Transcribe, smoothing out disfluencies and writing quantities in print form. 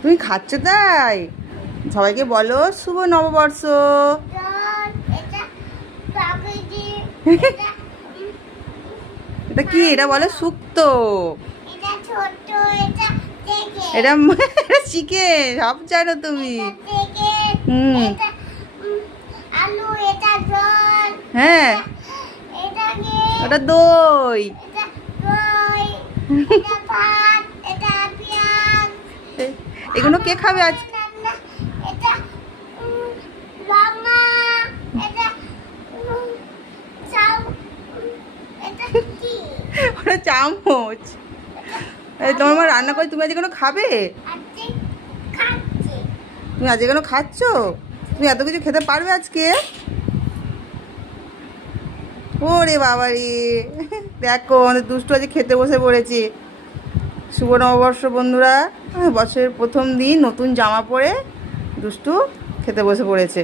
তুমি খাচ্ছ তাই? সবাইকে বলো শুভ নববর্ষ। এটা কি? এটা বলে শুক্তো। এটা চিকেন, সব জানো তুমি। হ্যাঁ, ওটা দই। এগুলো কে খাবে আজ? ওটা চামচ। তোমার মা রান্না করে, তুমি আজ এগুলো খাবে? তুমি আজ এগুলো খাচ্ছ? তুমি এত কিছু খেতে পারবে আজকে? ওরে বাবা রে, দেখো আমাদের দুষ্টু আজ খেতে বসে পড়েছে। শুভ নববর্ষ বন্ধুরা, বছরের প্রথম দিন নতুন জামা পরে দুষ্টু খেতে বসে পড়েছে।